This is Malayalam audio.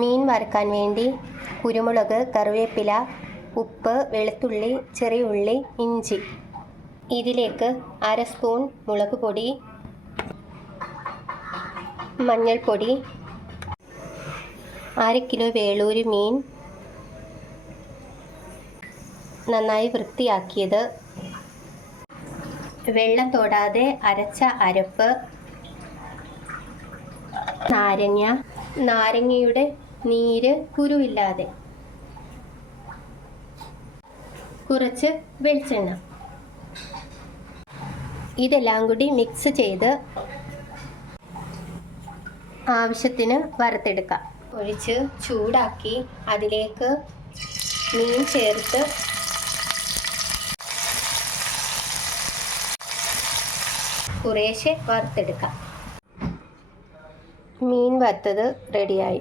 മീൻ വറുക്കാൻ വേണ്ടി കുരുമുളക് കറിവേപ്പില ഉപ്പ് വെളുത്തുള്ളി ചെറിയ ഉള്ളി ഇഞ്ചി. ഇതിലേക്ക് അര സ്പൂൺ മുളക് പൊടി മഞ്ഞൾപ്പൊടി അര കിലോ വേളൂരി മീൻ. നന്നായി വൃത്തിയാക്കിയത് വെള്ളം തൊടാതെ അരച്ച അരപ്പ് നാരങ്ങ നാരങ്ങയുടെ നീര് കുരുവില്ലാതെ. കുറച്ച് വെളിച്ചെണ്ണ. ഇതെല്ലാം കൂടി മിക്സ് ചെയ്ത് ആവശ്യത്തിന് വറുത്തെടുക്കാം. ഒഴിച്ച് ചൂടാക്കി അതിലേക്ക് മീൻ ചേർത്ത് കുറേശ്ശെ വറുത്തെടുക്കാം. മീൻ വറുത്തത് റെഡിയായി